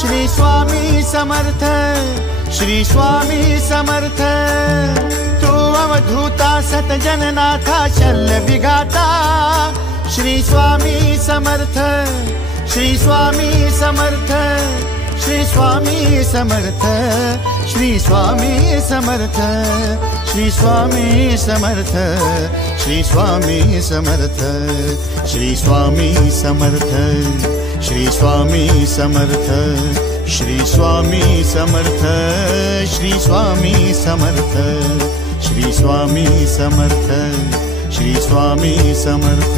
श्री स्वामी समर्थ, श्री स्वामी समर्थ। तू अवधूता सतजननाथा शल्य विघाता, श्री स्वामी समर्थ, श्री स्वामी समर्थ, श्री स्वामी समर्थ, श्री स्वामी समर्थ, श्री स्वामी समर्थ, श्री स्वामी समर्थ, श्री स्वामी समर्थ, श्री स्वामी समर्थ, श्री स्वामी समर्थ, श्री स्वामी समर्थ, श्री स्वामी समर्थ, श्री स्वामी समर्थ।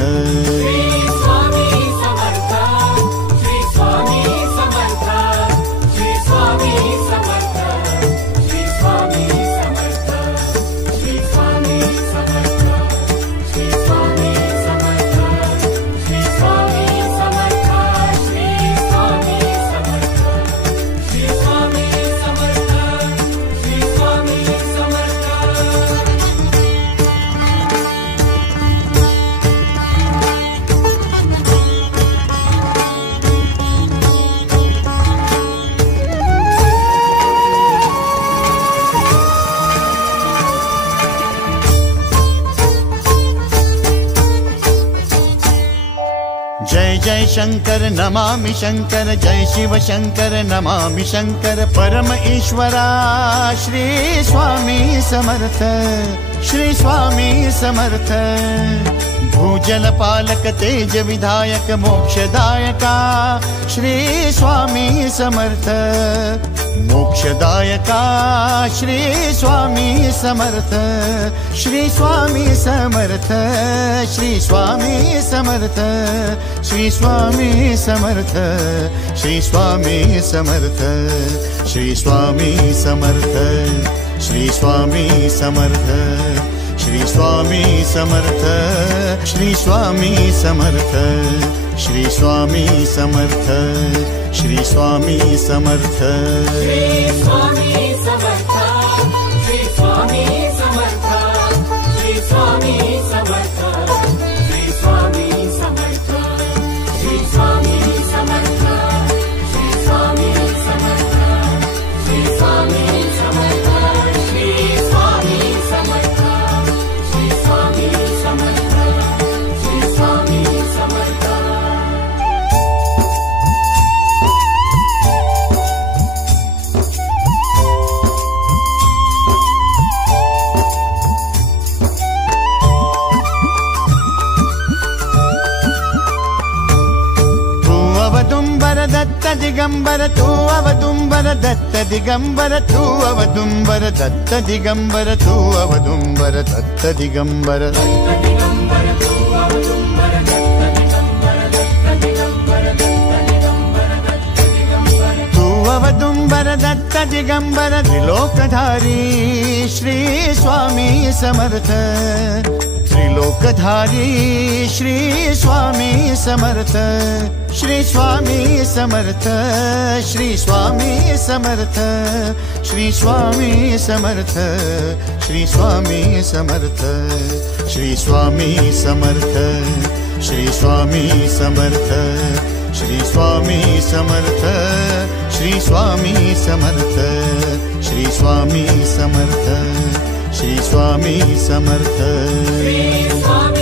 जय जय शंकर नमामि शंकर, जय शिव शंकर नमामि शंकर। परम ईश्वरा श्री स्वामी समर्थ, श्री स्वामी समर्थ। भूजल पालक तेज विधायक मोक्षदायका, श्री स्वामी समर्थ। मोक्षदायका श्री स्वामी समर्थ, श्री स्वामी समर्थ, श्री स्वामी समर्थ, श्री स्वामी समर्थ, श्री स्वामी समर्थ, श्री स्वामी समर्थ, श्री स्वामी समर्थ, श्री स्वामी समर्थ, श्री स्वामी समर्थ, श्री स्वामी समर्थ, श्री स्वामी समर्थ। श्री स्वामी समर्थ, श्री स्वामी समर्थ, श्री स्वामी समर्थ, श्री स्वामी समर्थ, श्री स्वामी समर्थ, श्री स्वामी समर्थ, श्री स्वामी समर्थ, श्री स्वामी समर्थ, श्री स्वामी समर्थ, श्री स्वामी समर्थ। अवदुम्बर दत्त दिगंबर, तू अवदुम्बर दत्त दिगंबर, तू अवदुम्बर दत्त दिगंबर, तू अवदुम्बर दत्त दिगंबर। तू अवदुम्बर दत्त दिगंबर, त्रिलोकधारी श्री स्वामी समर्थ। त्रिलोकधारी श्री स्वामी समर्थ, श्री स्वामी समर्थ, श्री स्वामी समर्थ, श्री स्वामी समर्थ, श्री स्वामी समर्थ, श्री स्वामी समर्थ, श्री स्वामी समर्थ, श्री स्वामी समर्थ, श्री स्वामी समर्थ, श्री स्वामी समर्थ, श्री स्वामी समर्थ। श्री स्वामी